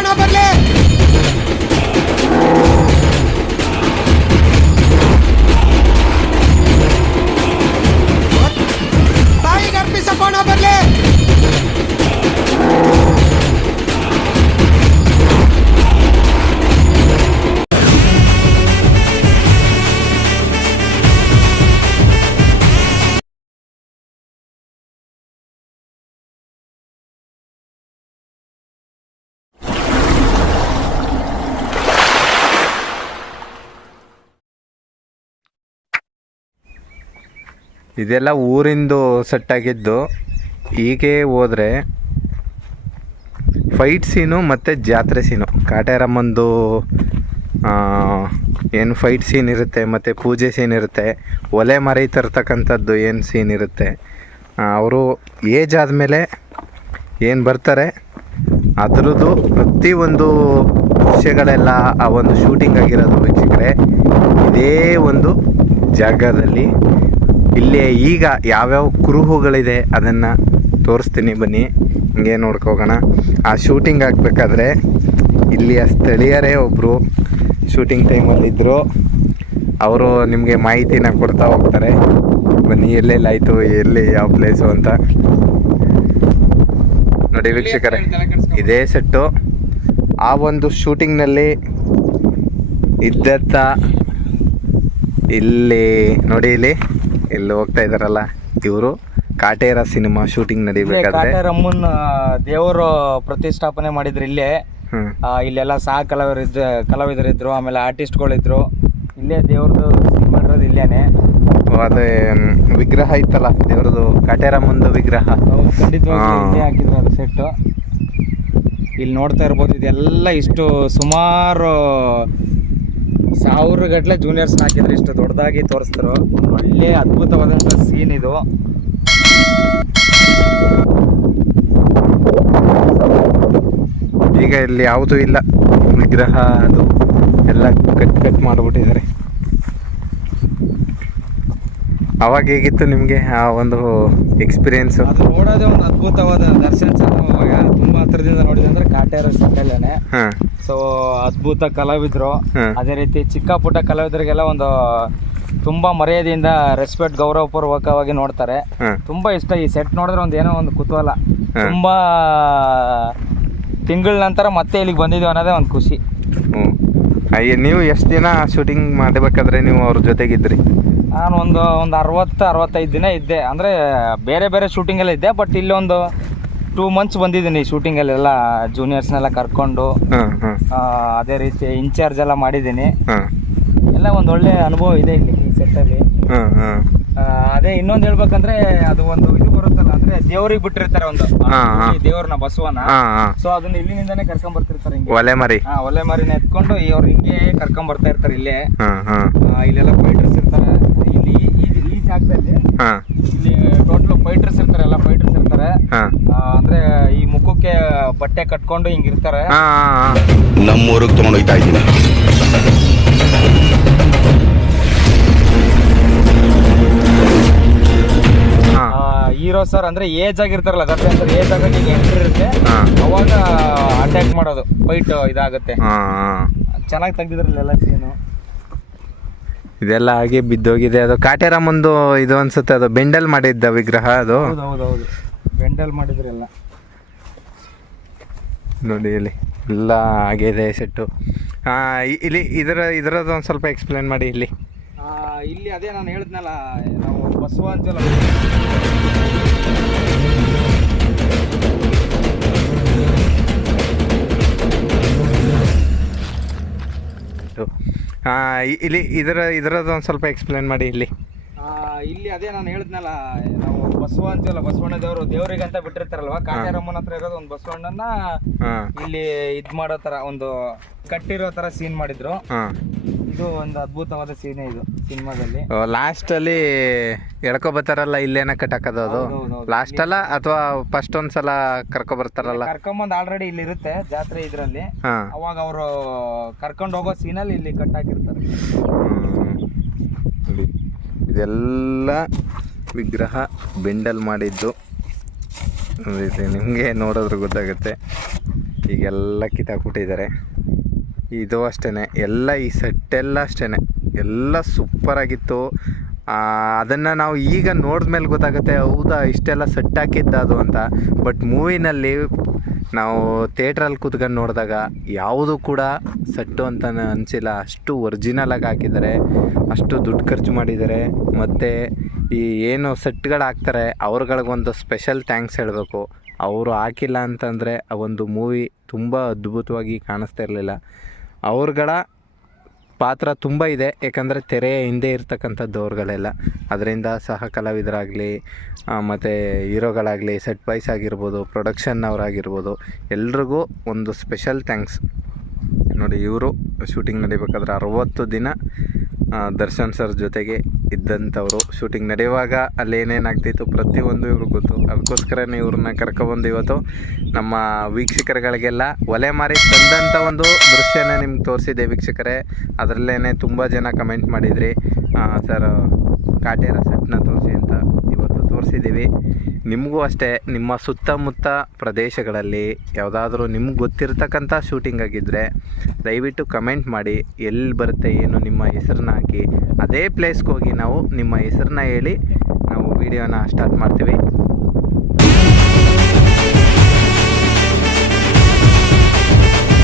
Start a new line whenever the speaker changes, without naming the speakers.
போன
ಇದೆಲ್ಲ ಊರಿಂದು ಸೆಟ್ ಆಗಿದ್ದು, ಹೀಗೆ ಹೋದರೆ ಫೈಟ್ ಸೀನು ಮತ್ತು ಜಾತ್ರೆ ಸೀನು ಕಾಟೇರಮ್ಮಂದು ಏನು ಫೈಟ್ ಸೀನ್ ಇರುತ್ತೆ, ಮತ್ತು ಪೂಜೆ ಸೀನ್ ಇರುತ್ತೆ, ಒಲೆ ಮರಿ ತರ್ತಕ್ಕಂಥದ್ದು ಏನು ಸೀನ್ ಇರುತ್ತೆ ಅವರು ಏಜ್ ಆದಮೇಲೆ ಏನು ಬರ್ತಾರೆ, ಅದರದ್ದು ಪ್ರತಿಯೊಂದು ದೃಶ್ಯಗಳೆಲ್ಲ ಆ ಒಂದು ಶೂಟಿಂಗ್ ಆಗಿರೋದು ವೀಕ್ಷಕರೇ. ಇದೇ ಒಂದು ಜಾಗದಲ್ಲಿ ಇಲ್ಲಿ ಈಗ ಯಾವ್ಯಾವ ಕುರುಹುಗಳಿದೆ ಅದನ್ನು ತೋರಿಸ್ತೀನಿ ಬನ್ನಿ. ಹಿಂಗೆ ನೋಡ್ಕೋಗೋಣ. ಆ ಶೂಟಿಂಗ್ ಆಗಬೇಕಾದ್ರೆ ಇಲ್ಲಿಯ ಸ್ಥಳೀಯರೇ ಒಬ್ಬರು ಶೂಟಿಂಗ್ ಟೈಮಲ್ಲಿದ್ದರು ಅವರು ನಿಮಗೆ ಮಾಹಿತಿನ ಕೊಡ್ತಾ ಹೋಗ್ತಾರೆ. ಬನ್ನಿ, ಎಲ್ಲೆಲ್ಲಾಯಿತು, ಎಲ್ಲಿ, ಯಾವ ಪ್ಲೇಸು ಅಂತ. ನೋಡಿ ವೀಕ್ಷಕರೇ, ಇದೇ ಸೆಟ್ಟು ಆ ಒಂದು ಶೂಟಿಂಗ್ನಲ್ಲಿ ಇದ್ದತ್ತ ಇಲ್ಲಿ, ನೋಡಿ ಇಲ್ಲಿ. ಇಲ್ಲಿ ಹೋಗ್ತಾ ಇದಾರಲ್ಲ? ಇವರು ಕಾಟೇರ ಸಿನಿಮಾ ಶೂಟಿಂಗ್ ನಡಿಬೇಕಾದ್ರೆ?
ಕಾಟೇರಮ್ಮನ್ ದೇವರು ಪ್ರತಿಷ್ಠಾಪನೆ ಮಾಡಿದ್ರು ಇಲ್ಲೇ ಆ, ಇಲ್ಲೆಲ್ಲ ಸಹ ಕಲಾವಿದ ಕಲಾವಿದರಿದ್ರು ಆಮೇಲೆ ಆರ್ಟಿಸ್ಟ್ಗಳಿದ್ರು. ಇಲ್ಲೇ ದೇವ್ರದ್ದು ಸಿನಿಮಾ ಮಾಡಿರೋದು ಇಲ್ಲೇನೆ.
ಅದೇ ಮ್, ವಿಗ್ರಹ ಇತ್ತಲ್ಲ ದೇವ್ರದ್ದು ಕಾಟೇರಮ್ಮಂದು ವಿಗ್ರಹ.
ಅವ್ರು ಖಂಡಿತವಾಗಿ
ಹಾ.
ಇಲ್ಲೇ ಹಾಕಿದ್ರು ಅದು ಸೆಟ್ ಇಲ್ಲಿ ನೋಡ್ತಾ ಇರ್ಬೋದು ಇದೆಲ್ಲ ಇಷ್ಟು ಸುಮಾರು ಸಾವಿರ ಗಟ್ಟಲೆ ಜೂನಿಯರ್ಸ್ ಹಾಕಿದ್ರೆ, ಇಷ್ಟು ದೊಡ್ಡದಾಗಿ ತೋರಿಸ್ತಾರೆ ಒಳ್ಳೆ ಅದ್ಭುತವಾದಂಥ ಸೀನ್ ಇದು.
ಈಗ ಇಲ್ಲಿ ಯಾವುದೂ ಇಲ್ಲ. ವಿಗ್ರಹ ಅದು ಎಲ್ಲ ಕಟ್ ಕಟ್ ಮಾಡಿಬಿಟ್ಟಿದ್ದಾರೆ. ಅವಾಗ ಹೇಗಿತ್ತು ನಿಮಗೆ ಆ ಒಂದು ಎಕ್ಸ್ಪೀರಿಯನ್ಸ್
ಅದು ನೋಡೋದೇ ಒಂದು ಅದ್ಭುತವಾದ ದರ್ಶನ ಅವಾಗ. ತುಂಬಾ ಹತ್ರದಿಂದ ನೋಡಿದೆ ಅಂದ್ರೆ ಕಾಟೇರ
ಹಾಂ.
ಸೊ ಅದ್ಭುತ ಕಲಾವಿದ್ರು.
ಹ್ಮ್.
ಅದೇ ರೀತಿ ಚಿಕ್ಕ ಪುಟ್ಟ ಕಲಾವಿದರಿಗೆಲ್ಲ ಒಂದು ತುಂಬಾ ಮರ್ಯಾದೆಯಿಂದ ರೆಸ್ಪೆಕ್ಟ್ ಗೌರವಪೂರ್ವಕವಾಗಿ ನೋಡ್ತಾರೆ.
ಹಾಂ.
ತುಂಬಾ ಇಷ್ಟ. ಈ ಸೆಟ್ ನೋಡಿದ್ರೆ ಒಂದು ಏನೋ ಒಂದು ಕುತೂಹಲ. ತುಂಬಾ ತಿಂಗಳ ನಂತರ ಮತ್ತೆ ಇಲ್ಲಿಗೆ ಬಂದಿದ್ದೀವಿ ಅನ್ನೋದೇ ಒಂದು ಖುಷಿ.
ಹ್ಮ್. ಅಯ್ಯ ನೀವು ಎಷ್ಟು ದಿನ ಶೂಟಿಂಗ್ ಮಾಡಬೇಕಾದ್ರೆ ನೀವು ಅವ್ರ ಜೊತೆಗಿದ್ರಿ?
ನಾನು ಒಂದು ಒಂದು ಅರವತ್ತು ಅರವತ್ತೈದು ದಿನ ಇದ್ದೆ. ಅಂದರೆ ಬೇರೆ ಬೇರೆ ಶೂಟಿಂಗೆಲ್ಲ ಇದ್ದೆ ಬಟ್ ಇಲ್ಲೊಂದು ಟೂ ಮಂತ್ಸ್ ಬಂದಿದ್ದೀನಿ ಶೂಟಿಂಗಲ್ಲೆಲ್ಲ ಜೂನಿಯರ್ಸ್ನೆಲ್ಲ ಕರ್ಕೊಂಡು. ಅದೇ ರೀತಿ ಇನ್ಚಾರ್ಜ್ ಎಲ್ಲ ಮಾಡಿದ್ದೀನಿ. ಎಲ್ಲ ಒಂದು ಒಳ್ಳೆ ಅನುಭವ ಇದೆ ಇಲ್ಲಿ ಈ ಸೆಟ್ಟಲ್ಲಿ ಅದೇ ಇನ್ನೊಂದು ಹೇಳ್ಬೇಕಂದ್ರೆ ಅದು ಒಂದು ಇದು ಬರುತ್ತಲ್ಲ ಅಂದ್ರೆ ದೇವ್ರಿಗೆ ಬಿಟ್ಟಿರ್ತಾರೆ ಒಂದು. ದೇವ್ರನ್ನ ಬಸವನ. ಸೊ ಅದನ್ನ ಇಲ್ಲಿನಿಂದಾನೇ ಕರ್ಕೊಂಡ್ ಬರ್ತಿರ್ತಾರೆ ಹಿಂಗೆ.
ಒಲೆ ಮರಿ.
ಹಾ ಒಲೆ ಮರಿನ ಎತ್ಕೊಂಡು ಇವ್ರಿಗೆ ಹಿಂಗೆ ಕರ್ಕೊಂಡ್ ಬರ್ತಾ ಇರ್ತಾರೆ ಇಲ್ಲೇ. ಇಲ್ಲೆಲ್ಲ ಫೈಟರ್ಸ್ ಇರ್ತಾರೆ. ಜಾಗದಲ್ಲಿ
ಹಾಂ.
ಇಲ್ಲಿ ಟೋಟಲ್ ಫೈಟರ್ಸ್ ಇರ್ತಾರೆ ಎಲ್ಲ ಫೈಟರ್ಸ್ ಇರ್ತಾರೆ.
ಹಾಂ.
ಅಂದ್ರೆ ಈ ಮುಖಕ್ಕೆ ಬಟ್ಟೆ ಕಟ್ಕೊಂಡು ಹಿಂಗ್ ಇರ್ತಾರೆ.
ಹಾಂ
ನಮ್ಮೂರಿಗೆ ತಗೊಂಡೋಗ್ತಾ ಇದ್ದೀನಿ.
ಹಾಂ.
ಹೀರೋ ಸರ್ ಅಂದ್ರೆ ಏಜ್ ಆಗಿರ್ತಾರಲ್ಲ ಗರ್ಭೆ ಸರ್ ಏಜ್ ಆಗಿ ಎಂಟ್ರಿ ಇರುತ್ತೆ. ಅವಾಗ ಅಟ್ಯಾಕ್ ಮಾಡೋದು ಫೈಟ್ ಇದಾಗುತ್ತೆ. ಚೆನ್ನಾಗಿ ತೆಗ್ದಿದ್ರಲ್ಲ ಎಲ್ಲ ಸೀನು
ಇದೆಲ್ಲ ಹಾಗೆ ಬಿದ್ದೋಗಿದೆ. ಅದು ಕಾಟೇರಮ್ಮಂದು ಇದು ಅನ್ಸುತ್ತೆ ಅದು ಬೆಂಡಲ್ ಮಾಡಿದ್ದ ವಿಗ್ರಹ ಅದು.
ಹೌದು ಹೌದು ಹೌದು. ಬೆಂಡಲ್ ಮಾಡಿದ್ರೆಲ್ಲ.
ನೋಡಿ ಇಲ್ಲಿ ಎಲ್ಲ ಆಗಿದೆ ಸೆಟ್ಟು. ಹಾಂ ಇಲ್ಲಿ ಇದರ ಇದರದ್ದು ಒಂದು ಸ್ವಲ್ಪ ಎಕ್ಸ್ಪ್ಲೇನ್ ಮಾಡಿ ಇಲ್ಲಿ.
ಇಲ್ಲಿ ಅದೇ ನಾನು ಹೇಳಿದ್ನಲ್ಲ ನಾವು ಬಸವ ಅಂತೆಲ್ಲ
ಇಲ್ಲಿ ಇದರ ಇದರದ್ದು ಒಂದು ಸ್ವಲ್ಪ ಎಕ್ಸ್ಪ್ಲೇನ್ ಮಾಡಿ ಇಲ್ಲಿ.
ಆ, ಇಲ್ಲಿ ಅದೇ ನಾನು ಹೇಳಿದ್ನಲ್ಲ ನಾವು ಬಸವ ಅಂತೀವಲ್ಲ ಬಸವಣ್ಣ ದೇವರು ದೇವರಿಗೆ ಅಂತ ಬಿಟ್ಟಿರ್ತಾರಲ್ವ ಕಾಟೇರಮ್ಮನ ಹತ್ರ ಇರೋದು ಒಂದು ಬಸವಣ್ಣನ ಇಲ್ಲಿ ಇದ್ ಮಾಡೋ ತರ ಒಂದು ಕಟ್ಟಿರೋ ತರ ಸೀನ್ ಮಾಡಿದ್ರು. ಇದು ಒಂದು ಅದ್ಭುತವಾದ ಸೀನೆ ಇದು ಸಿನಿಮಾದಲ್ಲಿ.
ಲಾಸ್ಟಲ್ಲಿ ಎಳ್ಕೊ ಬರ್ತಾರಲ್ಲ ಇಲ್ಲೇನ ಕಟ್ಟಾಕದು ಅದು. ಲಾಸ್ಟ್ ಅಲ್ಲ ಅಥವಾ ಫಸ್ಟ್ ಒಂದ್ಸಲ ಕರ್ಕೊ ಬರ್ತಾರಲ್ಲ?
ಕರ್ಕೊಂಬಂದ್ ಆಲ್ರೆಡಿ ಇಲ್ಲಿ ಇರುತ್ತೆ ಜಾತ್ರೆ ಇದ್ರಲ್ಲಿ. ಅವಾಗ ಅವರು ಕರ್ಕೊಂಡು ಹೋಗೋ ಸೀನಲ್ಲಿ ಇಲ್ಲಿ ಕಟ್ ಹಾಕಿರ್ತಾರೆ
ನೋಡಿ ಇದೆಲ್ಲ ವಿಗ್ರಹ ಬೆಂಡಲ್ ಮಾಡಿದ್ದು. ನಿಮಗೆ ನೋಡಿದ್ರೆ ಗೊತ್ತಾಗುತ್ತೆ. ಈಗೆಲ್ಲ ಕಿತ್ತಾಕ್ಬಿಟ್ಟಿದ್ದಾರೆ. ಇದು ಅಷ್ಟೇ ಎಲ್ಲ ಈ ಸೆಟ್ಟೆಲ್ಲ ಅಷ್ಟೇ ಎಲ್ಲ ಸೂಪರಾಗಿತ್ತು. ಅದನ್ನು ನಾವು ಈಗ ನೋಡಿದ್ಮೇಲೆ ಗೊತ್ತಾಗುತ್ತೆ, ಹೌದಾ, ಇಷ್ಟೆಲ್ಲ ಸೆಟ್ ಹಾಕಿದ್ದ ಅದು ಅಂತ. ಬಟ್ ಮೂವಿನಲ್ಲಿ ನಾವು ಥಿಯೇಟ್ರಲ್ಲಿ ಕೂತ್ಕೊಂಡು ನೋಡಿದಾಗ ಯಾವುದು ಕೂಡ ಸೆಟ್ಟು ಅಂತ ಅನಿಸಿಲ್ಲ. ಅಷ್ಟು ಒರಿಜಿನಲ್ ಆಗಿ ಹಾಕಿದ್ದಾರೆ. ಅಷ್ಟು ದುಡ್ಡು ಖರ್ಚು ಮಾಡಿದ್ದಾರೆ. ಮತ್ತು ಈ ಏನು ಸೆಟ್ಗಳು ಹಾಕ್ತಾರೆ ಅವ್ರಗಳಿಗೊಂದು ಸ್ಪೆಷಲ್ ಥ್ಯಾಂಕ್ಸ್ ಹೇಳಬೇಕು. ಅವರು ಹಾಕಿಲ್ಲ ಅಂತಂದರೆ ಆ ಒಂದು ಮೂವಿ ತುಂಬ ಅದ್ಭುತವಾಗಿ ಕಾಣಿಸ್ತಾ ಇರಲಿಲ್ಲ. ಅವ್ರುಗಳ ಪಾತ್ರ ತುಂಬ ಇದೆ ಯಾಕಂದರೆ ತೆರೆಯ ಹಿಂದೆ ಇರ್ತಕ್ಕಂಥದ್ದು ದೋರ್ಗಳೆಲ್ಲ ಅದರಿಂದ ಸಹ ಕಲಾವಿದರಾಗಲಿ ಮತ್ತು ಹೀರೋಗಳಾಗಲಿ ಸೆಟ್ ವೈಸ್ ಆಗಿರ್ಬೋದು ಪ್ರೊಡಕ್ಷನ್ ಅವರಾಗಿರ್ಬೋದು, ಎಲ್ರಿಗೂ ಒಂದು ಸ್ಪೆಷಲ್ ಥ್ಯಾಂಕ್ಸ್ ನೋಡಿ ಇವರು ಶೂಟಿಂಗ್ ನಡಿಬೇಕಾದ್ರೆ ಅರವತ್ತು ದಿನ ದರ್ಶನ್ ಸರ್ ಜೊತೆಗೆ ಇದ್ದಂಥವ್ರು. ಶೂಟಿಂಗ್ ನಡೆಯುವಾಗ ಅಲ್ಲಿ ಏನೇನಾಗ್ತಿತ್ತು ಪ್ರತಿಯೊಂದು ಇವ್ರಿಗೆ ಗೊತ್ತು. ಅದಕ್ಕೋಸ್ಕರನೇ ಇವ್ರನ್ನ ಕರ್ಕೊಬಂದು ಇವತ್ತು ನಮ್ಮ ವೀಕ್ಷಕರುಗಳಿಗೆಲ್ಲ ಒಲೆ ಮಾರಿ ತಂದಂಥ ಒಂದು ದೃಶ್ಯನೇ ನಿಮ್ಗೆ ತೋರಿಸಿದೆ ವೀಕ್ಷಕರೇ. ಅದರಲ್ಲೇ ತುಂಬ ಜನ ಕಮೆಂಟ್ ಮಾಡಿದ್ರಿ. ಸರ್ ಕಾಟೇರ ಸೆಟ್ನ ತೋರಿಸಿ ಅಂತ ಇವತ್ತು ತೋರಿಸಿದ್ದೀವಿ ನಿಮಗೂ ಅಷ್ಟೇ, ನಿಮ್ಮ ಸುತ್ತಮುತ್ತ ಪ್ರದೇಶಗಳಲ್ಲಿ ಯಾವುದಾದ್ರೂ ನಿಮ್ಗೆ ಗೊತ್ತಿರತಕ್ಕಂಥ ಶೂಟಿಂಗ್ ಆಗಿದ್ದರೆ ದಯವಿಟ್ಟು ಕಮೆಂಟ್ ಮಾಡಿ, ಎಲ್ಲಿ ಬರುತ್ತೆ, ಏನು, ನಿಮ್ಮ ಹೆಸರನ್ನ ಹಾಕಿ. ಅದೇ ಪ್ಲೇಸ್ಗೆ ಹೋಗಿ ನಾವು ನಿಮ್ಮ ಹೆಸರನ್ನ ಹೇಳಿ ನಾವು ವಿಡಿಯೋನ ಸ್ಟಾರ್ಟ್ ಮಾಡ್ತೀವಿ.